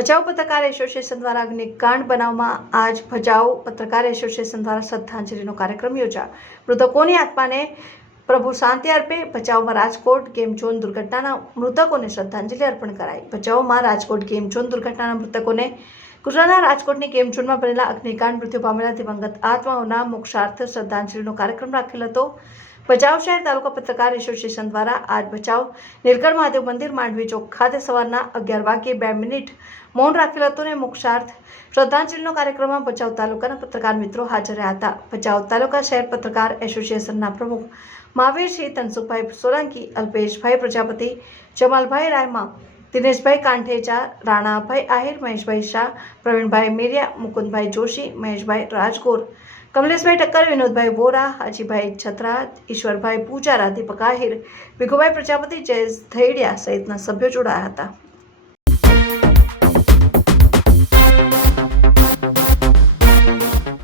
ભચાઉ પત્રકાર એસોસિએશન દ્વારા અગ્નિકાંડ બનાવમાં આજ ભચાઉ પત્રકાર એસોસિએશન દ્વારા શ્રદ્ધાંજલિનો કાર્યક્રમ યોજા મૃતકોની આત્માને પ્રભુ શાંતિ અર્પે ભચાઉમાં રાજકોટ ગેમ ઝોન દુર્ઘટનાના મૃતકોને શ્રદ્ધાંજલિ અર્પણ કરાઈ. ભચાઉમાં રાજકોટ ગેમ ઝોન દુર્ઘટનાના મૃતકોને ગુજરાતના રાજકોટની ગેમ ઝોનમાં બનેલા અગ્નિકાંડ મૃત્યુ પામેલા દિવંગત આત્માઓના મોક્ષાર્થ શ્રદ્ધાંજલિનો કાર્યક્રમ રાખેલ હતો. ભચાઉ શહેર તાલુકા પત્રકાર એસોસિએશન દ્વારા આજ ભચાઉ નીલકંઠ મહાદેવ મંદિર માંડવી ચોક ખાતે સવારના અગિયાર વાગ્યે બે મિનિટ મૌન રાખેલ હતું ને મોક્ષાર્થ શ્રદ્ધાંજલિનો કાર્યક્રમમાં ભચાઉ તાલુકાના પત્રકાર મિત્રો હાજર રહ્યા હતા. ભચાઉ તાલુકા શહેર પત્રકાર એસોસિએશનના પ્રમુખ મહાવીરસિંહ તનસુખભાઈ સોલંકી, અલ્પેશભાઈ પ્રજાપતિ, જમાલભાઈ રાયમા દિનેશભાઈ કાંઠેચા રાણાભાઈ આહિર મહેશભાઈ શાહ પ્રવીણભાઈ મેરિયા મુકુંદભાઈ જોશી મહેશભાઈ રાજગોર કમલેશભાઈ ઠક્કર વિનોદભાઈ વોરા હાજીભાઈ છત્રા ઈશ્વરભાઈ પૂજારા દીપક આહિર ભીખુભાઈ પ્રજાપતિ જયેશ ધૈડિયા સહિતના સભ્યો જોડાયા હતા